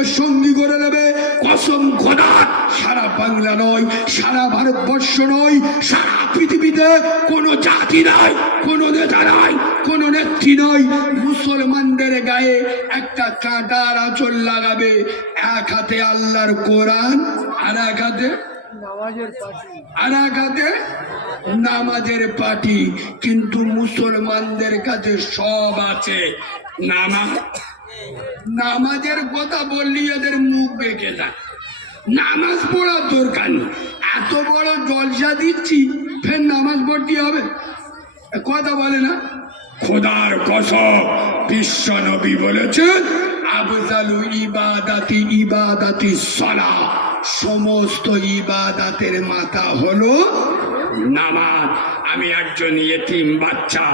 নিয়ে সঙ্গী করে নেবে। কসম খোদার, সারা বাংলা নয়, সারা ভারতবর্ষ নয়, সারা পৃথিবীতে কোনো জাতি নয়, কোনো নেতা নয়, কোনো নেত্রী নয় মুসলমানদের গায়ে একটা কাঁটার আঁচল লাগাবে। এক হাতে আল্লাহর কোরআন, আর এক হাতে নামাজের পার্টি। কিন্তু মুসলমানদের কাছে সব আছে। নামাজের কথা বললি এদের মুখ বেঁকে যায়। নামাজ পড়ার দরকার নেই, এত বড় জলসা দিচ্ছি, ফের নামাজ পড়তে হবে? কথা বলে না। খোদার কসম, বিশ্ব নবী বলেছেন আফজালু ইবাদাতি সালাহ, সমস্ত ইবাদাতের মাথা হলো নামাজ। আমি একজন ইয়েতিম বাচ্চা,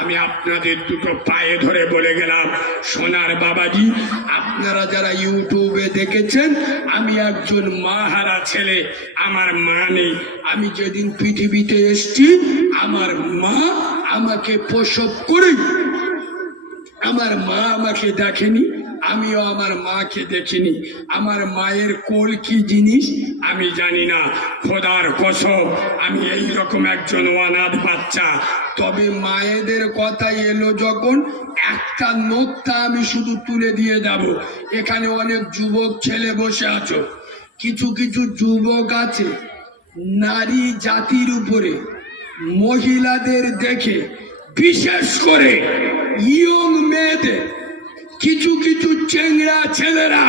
আমি আপনাদের দুটো পায়ে ধরে বলে গেলাম, সোনার বাবাজি, আপনারা যারা ইউটিউবে দেখেছেন, আমি একজন মাহারা ছেলে, আমার মা নেই। আমি যেদিন পৃথিবীতে এসছি আমার মা আমাকে প্রসব করে, আমার মা আমাকে দেখেনি, আমিও আমার মাকে দেখিনি। আমার মায়ের কোল কি জিনিস আমি জানি না। খোদার কসম, আমি এই রকম একজন অনাথ বাচ্চা। তবে মায়েদের কথা এলো যখন, একটা নোকতা আমি শুধু তুলে দিয়ে যাব। এখানে অনেক যুবক ছেলে বসে আছো, কিছু কিছু যুবক আছে নারী জাতির উপরে, মহিলাদের দেখে, বিশেষ করে ইয়ং মেয়েদের, কিছু কিছু চেংড়া ছেলেরা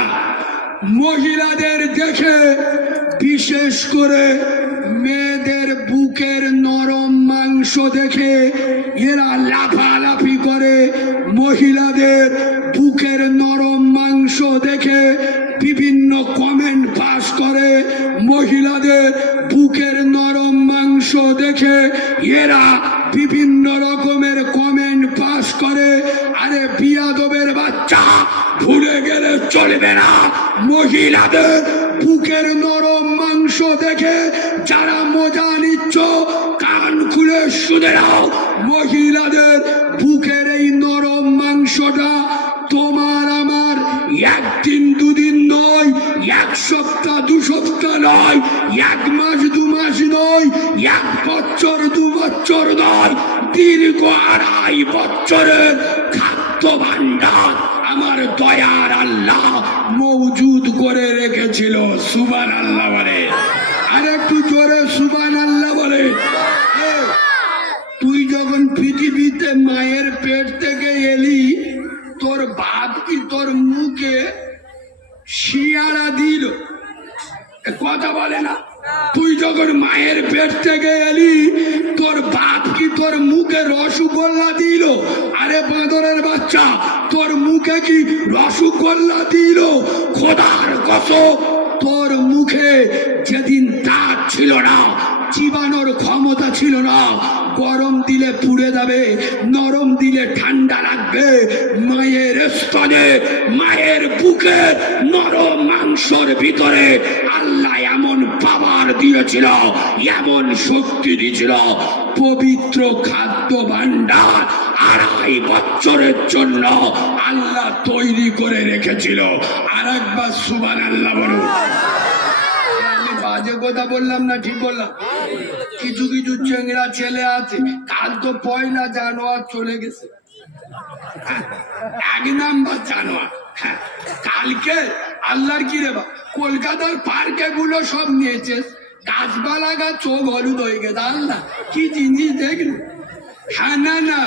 মহিলাদের দেখে, বিশেষ করে মেয়েদের বুকের নরম মাংস দেখে এরা লাফালাফি করে। মহিলাদের বুকের নরম মাংস দেখে বিভিন্ন কমেন্ট পাস করে। মহিলাদের বুকের নরম মাংস দেখে এরা বিভিন্ন রকমের কমেন্ট পাস করে। আরে বিয়াদবের বাচ্চা, ভুলে গেলে চলবে না, মহিলাদের বুকের নরম মাংস দেখে যারা মজা নিচ্ছ, কান খুলে শুনে নাও। মহিলাদের বুকের এই নরম মাংসটা তোমার আমার একদিন দুদিন নয়, এক সপ্তাহ দু সপ্তাহ নয়, এক মাস দু মাস নয়, এক বছর দু বছর নয়, দীর্ঘ 2.5 বছরের খাদ্য ভাণ্ডার আমার দয়ার আল্লাহ মজুদ করে রেখেছিল। সুবহানাল্লাহ বলে, আর একটু জোরে সুবহানাল্লাহ বলে। তুই যখন পৃথিবীতে মায়ের পেট থেকে এলি, তোর বাপ কি তোর মুখে শিয়ারা দিল? কথা বলে না। তুই যখন মায়ের পেট থেকে এলি, তোর বাপ কি তোর মুখে রসগোল্লা দিল? আরে বাঁদরের বাচ্চা, তোর মুখে কি রসগোল্লা দিল? খোদার কসম, তোর মুখে যেদিন দাঁত ছিল না, চিবানোর ক্ষমতা ছিল না, গরম দিলে পুড়ে যাবে, নরম দিলে ঠান্ডা লাগবে, মায়ের স্তনে, মায়ের বুকে নরম মাংসর ভিতরে আল্লাহ এমন পাওয়ার দিয়েছিল, এমন শক্তি দিয়েছিল, পবিত্র খাদ্য ভাণ্ডার 2.5 বছরের জন্য আল্লাহ তৈরি করে রেখেছিল। আর একবার সুবহানাল্লাহ বলুন। বাজে কথা বললাম না ঠিক বললাম? কিছু কিছু চেংড়া ছেলে আছে, কাল তো 1 জানুয়ারি চলে গেছে, 1 নাম্বার জানুয়ারি। হ্যাঁ, কালকে আল্লাহর কি রে বা, কলকাতার পার্কে গুলো সব নিয়েছে, গাছপালা গাছ চোখ হলুদ হয়ে গেছে। আল্লাহ কি জিনিস দেখল। হ্যাঁ, না না,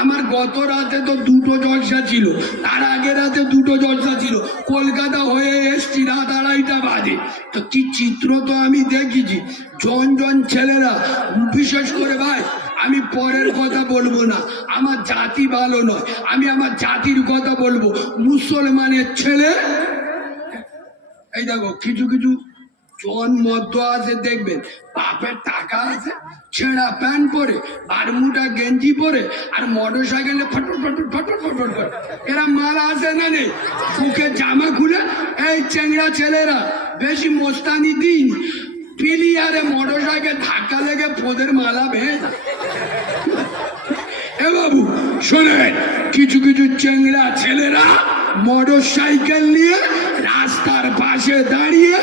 আমার গত রাতে তো 2টো জলসা ছিল, তার আগের রাতে 2টো জলসা ছিল। কলকাতা হয়ে এসছি রাত 2:30টা বাজে। তো কি চিত্র তো আমি দেখেছি, জন ছেলেরা, বিশেষ করে ভাই আমি পরের কথা বলবো না, আমার জাতি ভালো নয়, আমি আমার জাতির কথা বলবো। মুসলমানের ছেলে, এই দেখো কিছু কিছু জন মধ্য আছে, দেখবেন বাপের টাকা আছে, ছেঁড়া প্যান্ট পরে, বারমুডা গেঞ্জি পরে, আর মোটর সাইকেলে ফটফট ফটফট ফটফট ফটফট করে এরা মারা আছে না নেই, বুকে জামা খুলে। এই চেংড়া ছেলেরা বেশি মোস্তানি দিন, পিলিয়ারে মোটর সাইকেল ধাক্কা লেগে পোদের মালা ভেঙে যায়। এ বাবু শোনেন, কিছু কিছু চেংড়া ছেলেরা মোটর সাইকেল নিয়ে রাস্তার পাশে দাঁড়িয়ে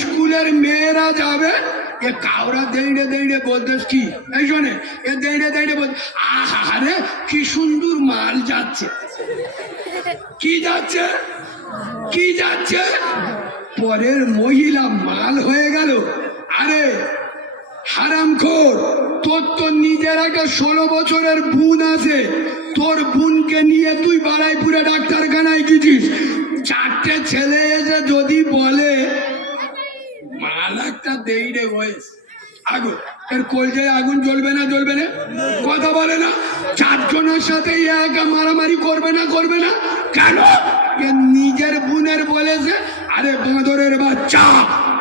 স্কুলের মেয়েরা যাবে, এ কাউরা দেড়ে দেড়ে বলতেস কি এই শোনে, এ দেড়ে দেড়ে বল, আহারে কি সুন্দর মাল যাচ্ছে, কি যাচ্ছে, কি যাচ্ছে, পরের মহিলা মাল হয়ে গেল। আরে হারামখোর, তোর তো নিজের একটা 16 বছরের বোন আছে, তোর বোনকে নিয়ে তুই বারাইপুরে ডাক্তারখানায় গেছিস, 4টে ছেলে এসে যদি বলে মাল একটা দেইরে বয়স আগুন, এর কলজায় আগুন জ্বলবে না, জ্বলবে না, কথা বলে না, 4 জনের সাথে একা মারামারি করবে না, করবে না কেন? নিজের বোনের বলেছে। আরে বাঁদরের বাচ্চা,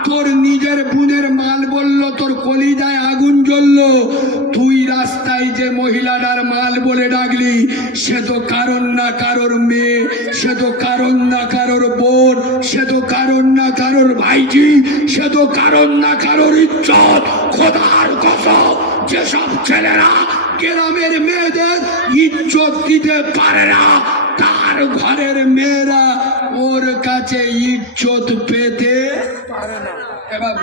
তোর নিজের বোনের মাল বললো, তোর কলিজায় আগুন জ্বললো, তুই রাস্তায় যে মহিলাটার মাল বলে ডাকলি, সে তো কারণ না কারোর মেয়ে, সে তো কারণ না কারোর বোন, সে তো কারণ না কারোর ভাইজি, সে তো কারণ না কারোর ইজ্জত। খোদার কসম, যেসব ছেলেরা গ্রামের মেয়েদের ইজ্জত দিতে পারে না, তার ঘরের মেয়েরা ওর কাছে ইজ্জত পেতে পারে না। এবার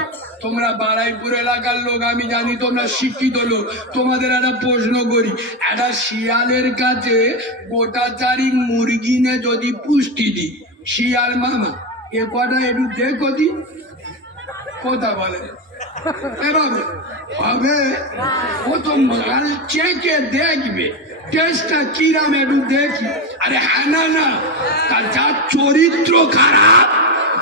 তোমরা বারাইপুর এলাকার লোক, আমি জানি তোমরা শিক্ষিত লোক, তোমাদের একটা প্রশ্ন করি, একটা শিয়ালের কাছে গোটা 4 মুরগি নে যদি পুষ্টি দি, শিয়াল মামা এ কটা একটু দেখো দি, কথা বলে এবার হবে, ও তো মাল চেকে দেখবে টেস্টটা কিরাম একটু দেখি। আরে হ্যাঁ না না, তার যার চরিত্র খারাপ,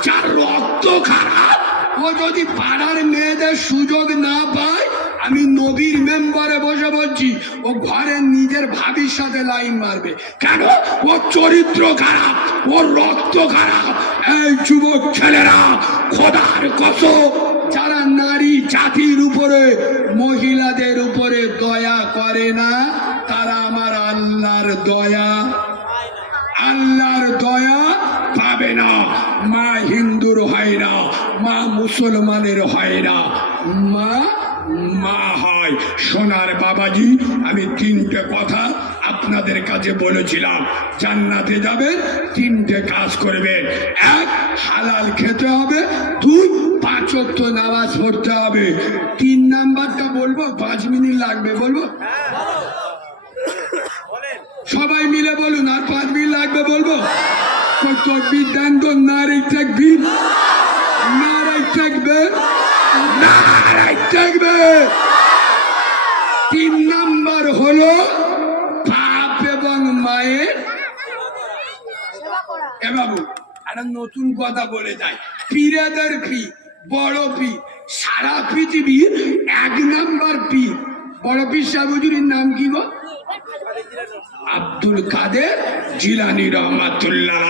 যার রক্ত খারাপ, ও যদি পাড়ার মেয়েদের সুযোগ না পায়, আমি নবীর মেম্বারে বসে বলছি, ও ঘরে নিজের ভাবির সাথে লাইন মারবে। কেন? ওর চরিত্র খারাপ, ওর রক্ত খারাপ। এই যুবক ছেলেরা, খোদার কসম, যারা নারী জাতির উপরে, মহিলাদের উপরে দয়া করে না, তারা আমার আল্লাহর দয়া, আল্লাহর দয়া পাবে না। মা হিন্দুর হয় না, মা মুসলমানের হয় না, মা মা হয়। সোনার বাবাজি, আমি 3টে কথা আপনাদের কাছে বলেছিলাম, জান্নাতে যাবেন 3টে কাজ করবেন। 1, হালাল খেতে হবে। 2, 5 ওয়াক্ত নামাজ পড়তে হবে। 3 নাম্বারটা বলবো, 5 মিনিট লাগবে, বলবো সবাই মিলে বলুন, আর 5 মিনিট লাগবে বলবো। তকবীর দেন তো, নারে তাকবীর, নারে তাকবীর, নারে তাকবীর। 3 নাম্বার হলো বাপ এবং মায়ের। এ বাবু, একটা নতুন কথা বলে যায়, পীরেদের পীর, বড় পীর, সারা পৃথিবীর 1 নাম্বার পীর, বড় পীর সাহেব হুজুরের নাম কি গো? আব্দুল কাদের জিলানী রহমাতুল্লাহ।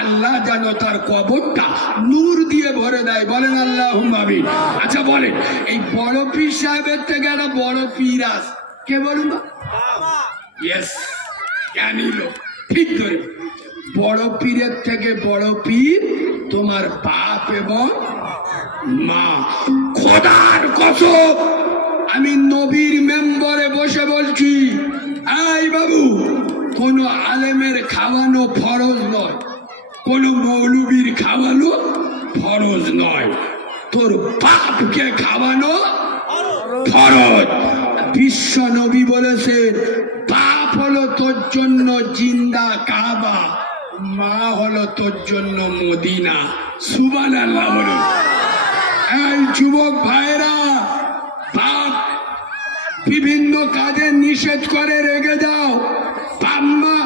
আল্লাহ যেন তার কবরটা নূর দিয়ে ভরে দেয়, বলেন আল্লাহুম্মা আমিন। আচ্ছা বলেন, এই বড় পীর সাহেবের থেকে একটা বড় পীর আছে, কে বলুন? ইয়েস, জ্ঞানী লোক, ঠিক ধরে। বড় পীরের থেকে বড় পীর তোমার বাপ এবং মা। খোদার কসম, আমি নবীর মেম্বারে বসে বলছি, এই বাবু, কোন আলেমের খাওয়ানো ফরজ নয়, কোন মৌলবীর খাওয়ানো ফরজ নয়, তোর বাপকে খাওয়ানো ফরজ। বিশ্ব নবী বলেছেন, বাপ হলো তোর জন্য জিন্দা কাবা, মা হলো তোর জন্য মদিনা। সুবহানাল্লাহ বলুন। এই যুবক ভাইরা, বাপ বিভিন্ন কাজে নিষেধ করে রেগে যাও, বাম্মা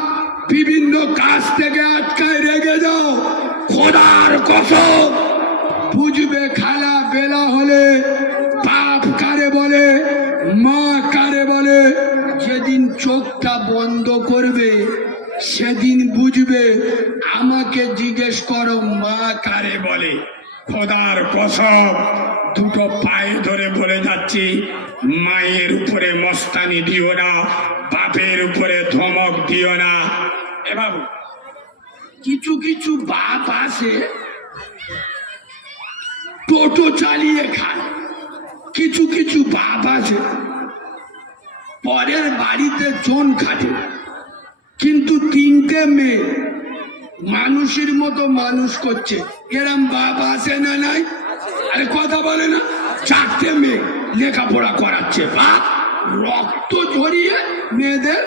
বিভিন্ন কাজ থেকে আটকায় রেগে যাও। খোদার কসম, বুঝবে খালা বেলা হলে বাপ কারে বলে, মা কারে বলে। যেদিন চোখটা বন্ধ করবে সেদিন বুঝবে। আমাকে জিজ্ঞেস করো মা কারে বলে। খোদার কসম, 2টো পায়ে ধরে বলে যাচ্ছি, মায়ের উপরে মস্তানি দিও না, বাপের উপরে ধমক দিও না। এবার কিছু কিছু বাপ আছে টোটো চালিয়ে খায়, কিছু কিছু বাপ আছে পরের বাড়িতে জন খাটে, কিন্তু 3টে মেয়ে, মানুষের মতো মানুষ করছে, এরম বাপ আছে না নাই? আরে কথা বলে না, 4টে মেয়ে লেখাপড়া করাচ্ছে, বাপ রক্ত ঝরিয়ে মেয়েদের